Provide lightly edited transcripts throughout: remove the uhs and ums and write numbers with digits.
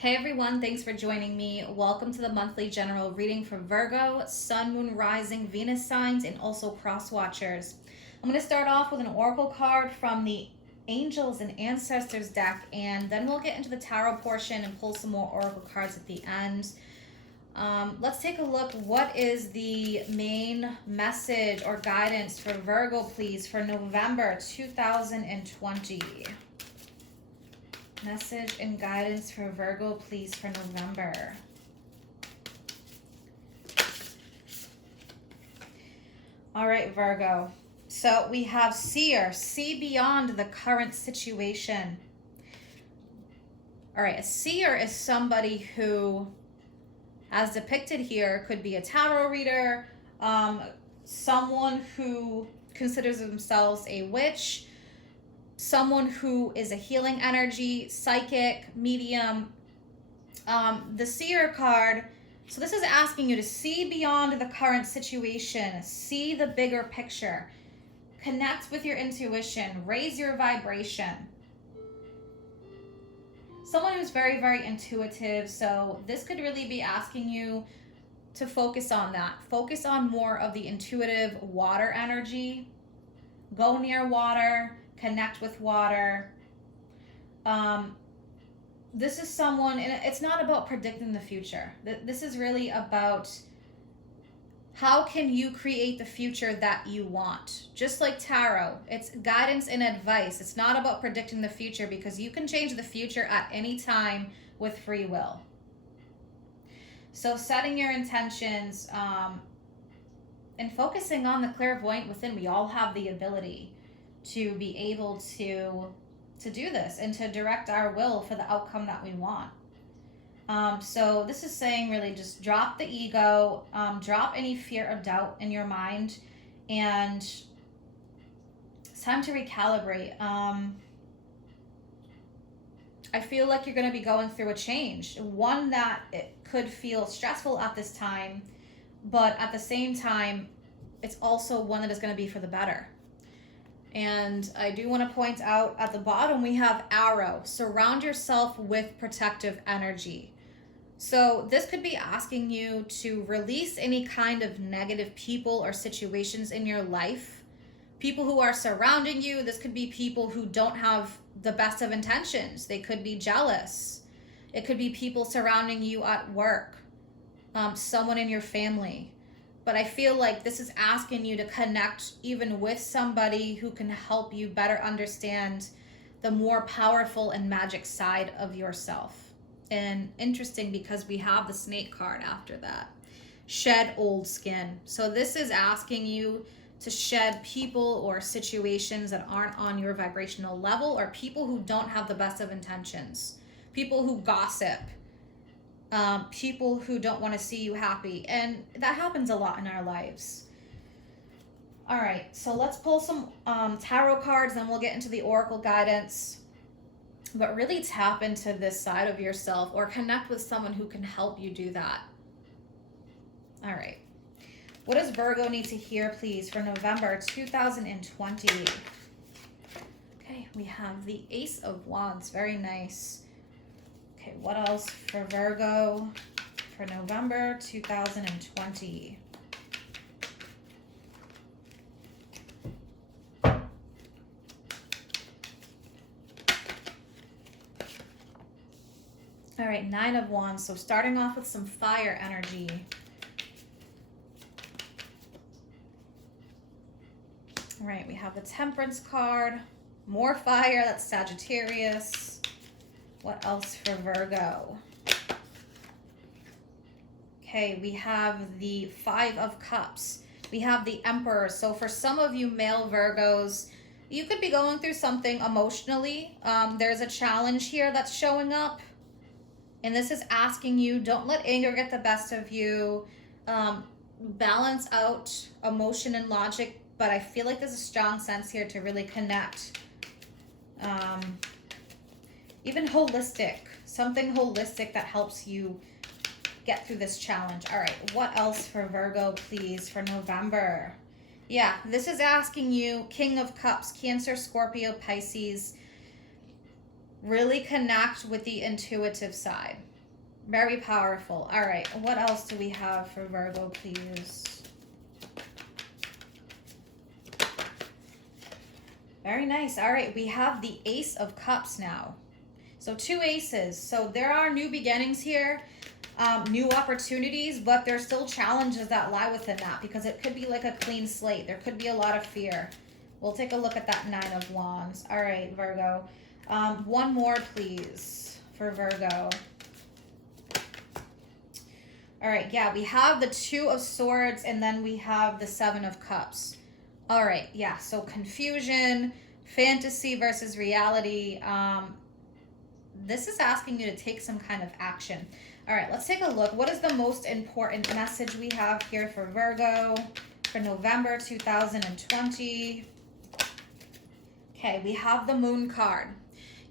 Hey everyone, thanks for joining me. Welcome to the monthly general reading for Virgo, Sun, Moon, Rising, Venus signs, and also cross watchers. I'm going to start off with an oracle card from the Angels and Ancestors deck, and then we'll get into the tarot portion and pull some more oracle cards at the end. Let's take a look. What is the main message or guidance for Virgo, please, for November 2020? Message and guidance for Virgo, please, for November. All right, Virgo. So we have seer, see beyond the current situation. All right, a seer is somebody who, as depicted here, could be a tarot reader, someone who considers themselves a witch, someone who is a healing energy, psychic, medium. The seer card, so this is asking you to see beyond the current situation, see the bigger picture, connect with your intuition, raise your vibration. Someone who's very, very intuitive, so this could really be asking you to focus on that. Focus on more of the intuitive water energy. Go near water. Connect with water. This is someone, and it's not about predicting the future. This is really about how can you create the future that you want. Just like tarot, it's guidance and advice. It's not about predicting the future because you can change the future at any time with free will. So setting your intentions and focusing on the clairvoyant within, we all have the ability to be able to do this and to direct our will for the outcome that we want. So this is saying really just drop the ego, drop any fear of doubt in your mind, and it's time to recalibrate. I feel like you're going to be going through a change, one that it could feel stressful at this time, but at the same time, it's also one that is going to be for the better. And I do want to point out at the bottom, we have arrow. Surround yourself with protective energy. So this could be asking you to release any kind of negative people or situations in your life. People who are surrounding you. This could be people who don't have the best of intentions. They could be jealous. It could be people surrounding you at work. Someone in your family. But I feel like this is asking you to connect even with somebody who can help you better understand the more powerful and magic side of yourself. And interesting because we have the snake card after that. Shed old skin. So this is asking you to shed people or situations that aren't on your vibrational level, or people who don't have the best of intentions. People who gossip. People who don't want to see you happy, and that happens a lot in our lives. All right, so let's pull some tarot cards, then we'll get into the oracle guidance. But really tap into this side of yourself or connect with someone who can help you do that. All right, what does Virgo need to hear, please, for November 2020? Okay, we have the Ace of Wands. Very nice. Okay, what else for Virgo for November 2020? All right, Nine of Wands. So starting off with some fire energy. All right, we have the Temperance card. More fire, that's Sagittarius. What else for Virgo? Okay, we have the Five of Cups. We have the Emperor. So for some of you male Virgos, you could be going through something emotionally. There's a challenge here that's showing up. And this is asking you, don't let anger get the best of you. Balance out emotion and logic. But I feel like there's a strong sense here to really connect. Even holistic, something holistic that helps you get through this challenge. All right, what else for Virgo, please, for November? Yeah, this is asking you, King of Cups, Cancer, Scorpio, Pisces. Really connect with the intuitive side. Very powerful. All right, what else do we have for Virgo, please? Very nice. All right, we have the Ace of Cups now. So 2 aces. So there are new beginnings here, new opportunities, but there's still challenges that lie within that because it could be like a clean slate. There could be a lot of fear. We'll take a look at that 9 of Wands. All right, Virgo. One more, please, for Virgo. All right, yeah, we have the 2 of Swords, and then we have the 7 of Cups. All right, yeah, so confusion, fantasy versus reality. This is asking you to take some kind of action. All right, let's take a look. What is the most important message we have here for Virgo for November 2020? Okay, we have the Moon card.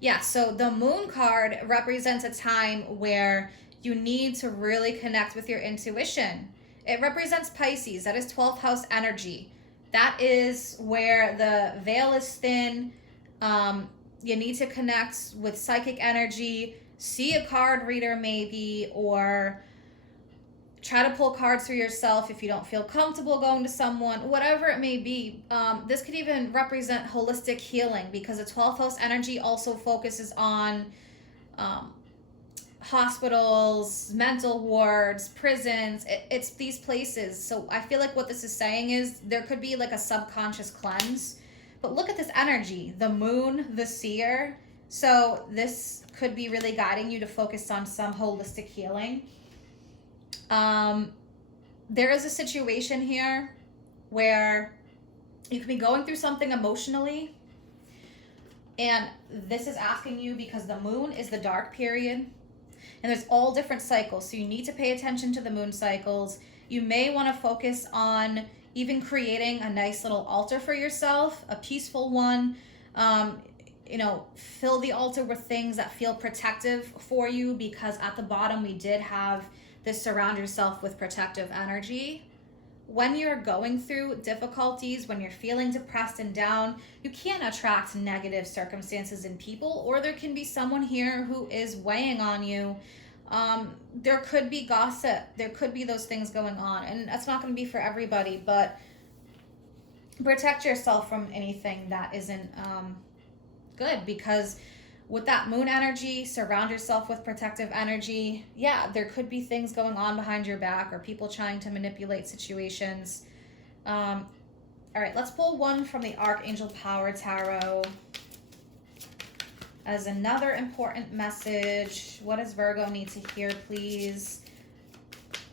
Yeah, so the Moon card represents a time where you need to really connect with your intuition. It represents Pisces. That is 12th house energy. That is where the veil is thin. You need to connect with psychic energy, see a card reader maybe, or try to pull cards for yourself if you don't feel comfortable going to someone, whatever it may be. This could even represent holistic healing because the 12th house energy also focuses on hospitals, mental wards, prisons. It's these places. So I feel like what this is saying is there could be like a subconscious cleanse. But look at this energy, the moon, the seer. So this could be really guiding you to focus on some holistic healing. There is a situation here where you could be going through something emotionally. And this is asking you because the moon is the dark period. And there's all different cycles. So you need to pay attention to the moon cycles. You may want to focus on even creating a nice little altar for yourself, a peaceful one. Fill the altar with things that feel protective for you, because at the bottom we did have this surround yourself with protective energy. When you're going through difficulties, when you're feeling depressed and down, you can't attract negative circumstances and people, or there can be someone here who is weighing on you. There could be gossip. There could be those things going on, and that's not going to be for everybody, but protect yourself from anything that isn't good, because with that moon energy, surround yourself with protective energy. Yeah, there could be things going on behind your back or people trying to manipulate situations. All right, let's pull one from the Archangel Power Tarot as another important message. What does Virgo need to hear, please,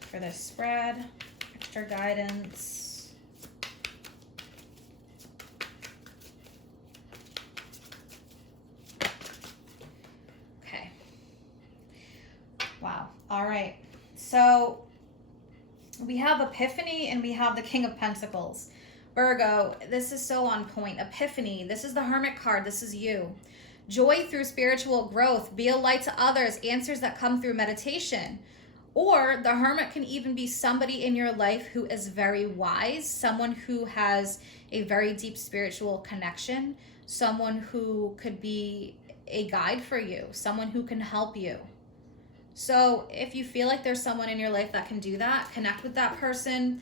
for this spread? Extra guidance. Wow. All right. So we have Epiphany and we have the King of Pentacles. Virgo, this is so on point. Epiphany, this is the Hermit card. This is you. Joy through spiritual growth. Be a light to others. Answers that come through meditation. Or the Hermit can even be somebody in your life who is very wise. Someone who has a very deep spiritual connection. Someone who could be a guide for you. Someone who can help you. So if you feel like there's someone in your life that can do that, connect with that person.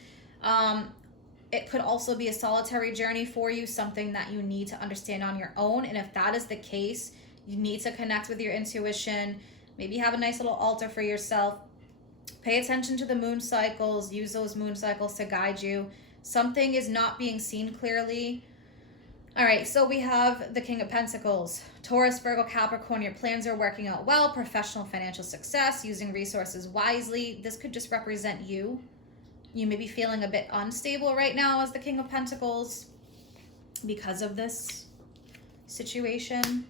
It could also be a solitary journey for you, something that you need to understand on your own. And if that is the case, you need to connect with your intuition. Maybe have a nice little altar for yourself. Pay attention to the moon cycles. Use those moon cycles to guide you. Something is not being seen clearly. All right, so we have the King of Pentacles. Taurus, Virgo, Capricorn, your plans are working out well. Professional financial success, using resources wisely. This could just represent you. You may be feeling a bit unstable right now as the King of Pentacles because of this situation.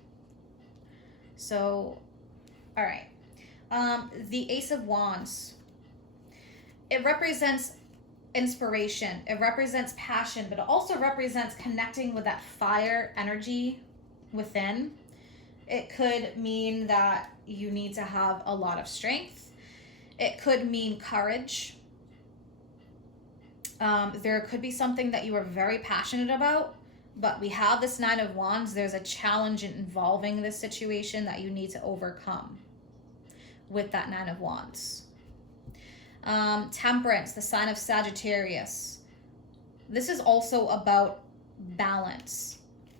So, all right. The Ace of Wands. It represents inspiration. It represents passion, but it also represents connecting with that fire energy within. It could mean that you need to have a lot of strength. It could mean courage. There could be something that you are very passionate about, But we have this Nine of Wands. There's a challenge involving this situation that you need to overcome with that Nine of Wands. Temperance, the sign of Sagittarius. This is also about balance.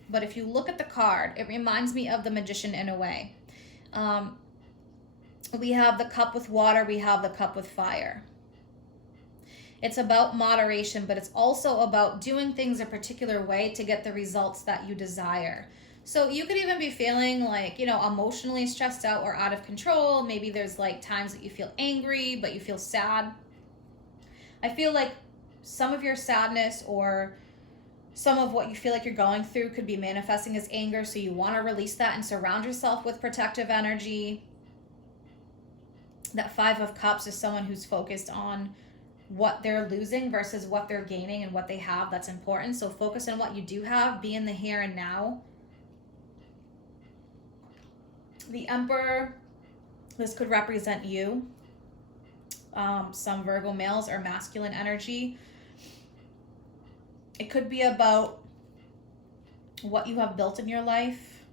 But if you look at the card, it reminds me of the Magician in a way. We have the cup with water, we have the cup with fire. It's about moderation, but it's also about doing things a particular way to get the results that you desire. So you could even be feeling like, emotionally stressed out or out of control. Maybe there's like times that you feel angry, but you feel sad. I feel like some of your sadness or some of what you feel like you're going through could be manifesting as anger. So you want to release that and surround yourself with protective energy. That Five of Cups is someone who's focused on what they're losing versus what they're gaining and what they have. That's important. So focus on what you do have. Be in the here and now. The Emperor, this could represent you. Some Virgo males or masculine energy. It could be about what you have built in your life.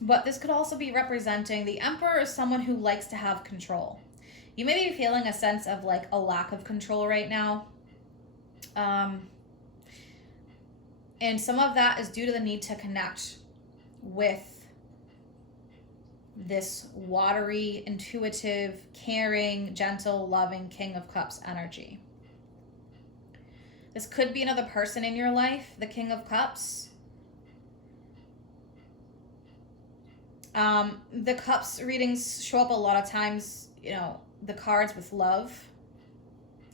But this could also be representing the Emperor is someone who likes to have control. You may be feeling a sense of like a lack of control right now. And some of that is due to the need to connect with this watery, intuitive, caring, gentle, loving King of Cups energy. This could be another person in your life, the King of Cups. The Cups readings show up a lot of times, the cards with love.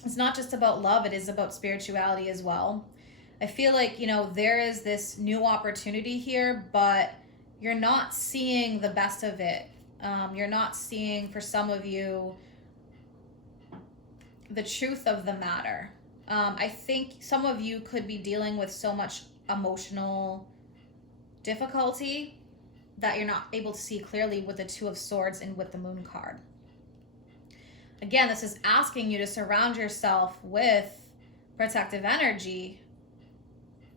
It's not just about love, it is about spirituality as well. I feel like, there is this new opportunity here, but you're not seeing the best of it. You're not seeing, for some of you, the truth of the matter. I think some of you could be dealing with so much emotional difficulty that you're not able to see clearly with the Two of Swords and with the Moon card. Again, this is asking you to surround yourself with protective energy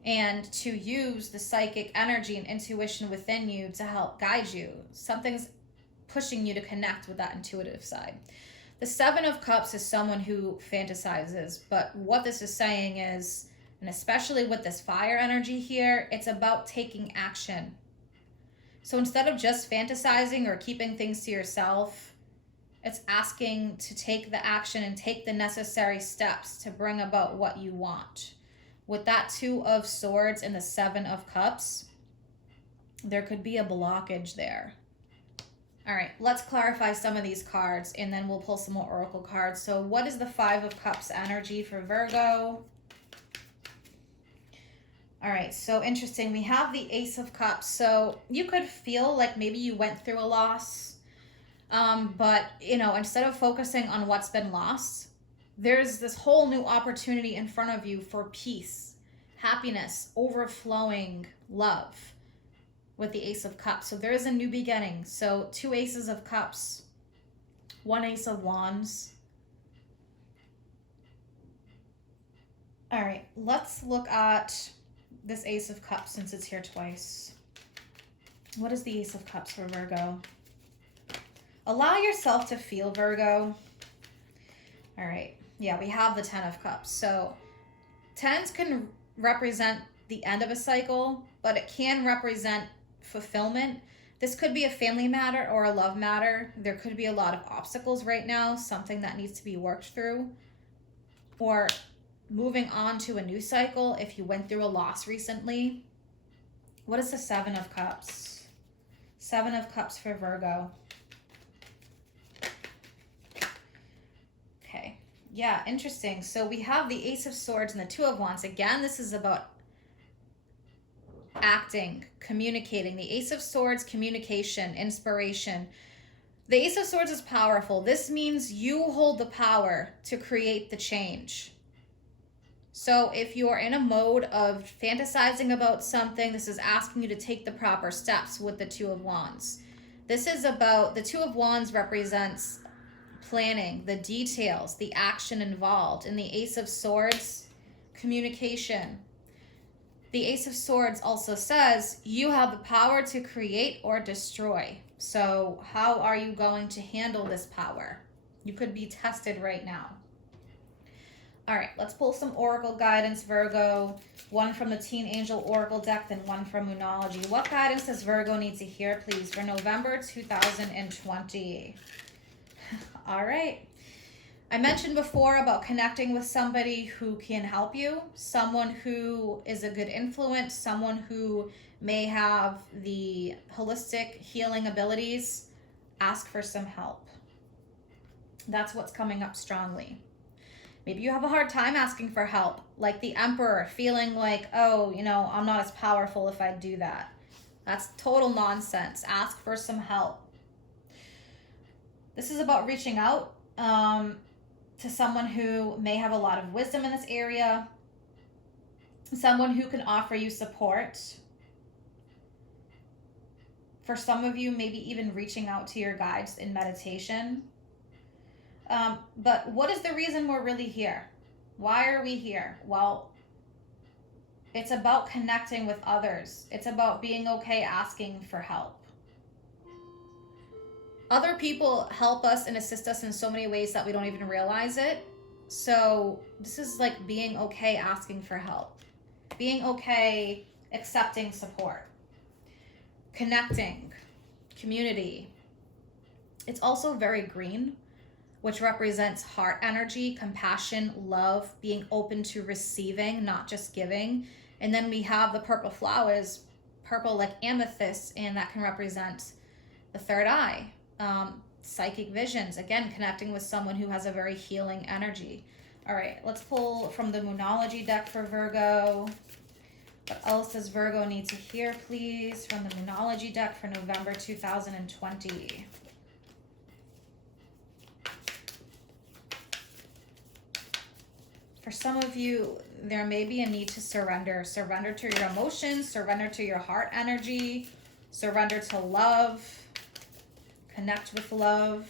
and to use the psychic energy and intuition within you to help guide you. Something's pushing you to connect with that intuitive side. The Seven of Cups is someone who fantasizes, but what this is saying is, and especially with this fire energy here, it's about taking action. So instead of just fantasizing or keeping things to yourself, it's asking to take the action and take the necessary steps to bring about what you want. With that Two of Swords and the Seven of Cups, there could be a blockage there. All right, let's clarify some of these cards and then we'll pull some more oracle cards. So what is the Five of Cups energy for Virgo? All right, so interesting. We have the Ace of Cups. So you could feel like maybe you went through a loss, but, instead of focusing on what's been lost, there's this whole new opportunity in front of you for peace, happiness, overflowing love with the Ace of Cups. So there is a new beginning. So two Aces of Cups, one Ace of Wands. All right, let's look at this Ace of Cups since it's here twice. What is the Ace of Cups for Virgo? Allow yourself to feel, Virgo. All right. Yeah, we have the Ten of Cups. So tens can represent the end of a cycle, but it can represent fulfillment. This could be a family matter or a love matter. There could be a lot of obstacles right now, something that needs to be worked through, or moving on to a new cycle if you went through a loss recently. What is the Seven of Cups? Seven of Cups for Virgo. Okay. Yeah, interesting. So we have the Ace of Swords and the Two of Wands. Again, this is about acting, communicating. The Ace of Swords, communication, inspiration. The Ace of Swords is powerful. This means you hold the power to create the change. So if you are in a mode of fantasizing about something, this is asking you to take the proper steps with the Two of Wands. This is about, the Two of Wands represents planning, the details, the action involved. And the Ace of Swords, communication. The Ace of Swords also says you have the power to create or destroy. So how are you going to handle this power? You could be tested right now. All right, let's pull some Oracle guidance, Virgo. One from the Teen Angel Oracle deck, then one from Moonology. What guidance does Virgo need to hear, please, for November 2020? All right. I mentioned before about connecting with somebody who can help you, someone who is a good influence, someone who may have the holistic healing abilities. Ask for some help. That's what's coming up strongly. Maybe you have a hard time asking for help, like the Emperor, feeling like, oh, I'm not as powerful if I do that. That's total nonsense. Ask for some help. This is about reaching out to someone who may have a lot of wisdom in this area, someone who can offer you support. For some of you, maybe even reaching out to your guides in meditation. But what is the reason we're really here? Why are we here? Well, it's about connecting with others. It's about being okay asking for help. Other people help us and assist us in so many ways that we don't even realize it. So this is like being okay asking for help. Being okay accepting support. Connecting. Community. It's also very green, which represents heart energy, compassion, love, being open to receiving, not just giving. And then we have the purple flowers, purple like amethyst, and that can represent the third eye. Psychic visions, again, connecting with someone who has a very healing energy. All right, let's pull from the Moonology deck for Virgo. What else does Virgo need to hear, please, from the Moonology deck for November 2020? For some of you, there may be a need to surrender. Surrender to your emotions, surrender to your heart energy, surrender to love. Connect with love.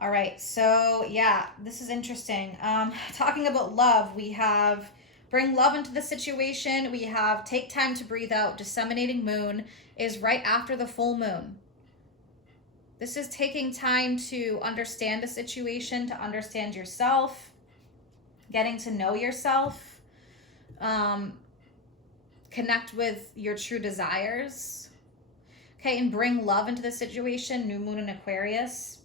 All right, so yeah, this is interesting. Talking about love, we have bring love into the situation. We have take time to breathe out. Disseminating moon is right after the full moon. This is taking time to understand the situation, to understand yourself, getting to know yourself. Connect with your true desires. Okay, and bring love into the situation. New moon in Aquarius.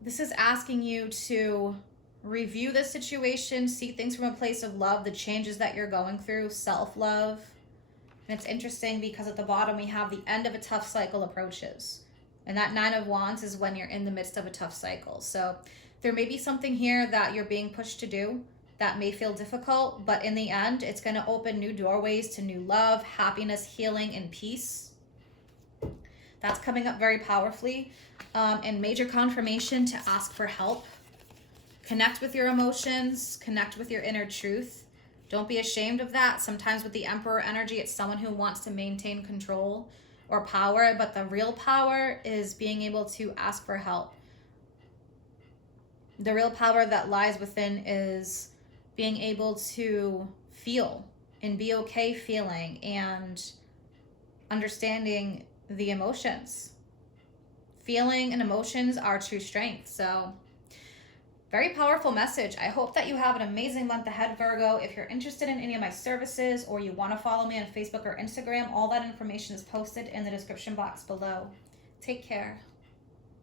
This is asking you to review the situation, see things from a place of love, the changes that you're going through, self-love. And it's interesting because at the bottom we have the end of a tough cycle approaches. And that 9 of Wands is when you're in the midst of a tough cycle. So there may be something here that you're being pushed to do that may feel difficult, but in the end, it's going to open new doorways to new love, happiness, healing, and peace. That's coming up very powerfully. And major confirmation to ask for help. Connect with your emotions, connect with your inner truth. Don't be ashamed of that. Sometimes with the Emperor energy, it's someone who wants to maintain control or power, but the real power is being able to ask for help. The real power that lies within is being able to feel and be okay feeling and understanding the emotions. Feeling and emotions are true strength. So very powerful message. I hope that you have an amazing month ahead, Virgo. If you're interested in any of my services or you want to follow me on Facebook or Instagram, all that information is posted in the description box below. Take care.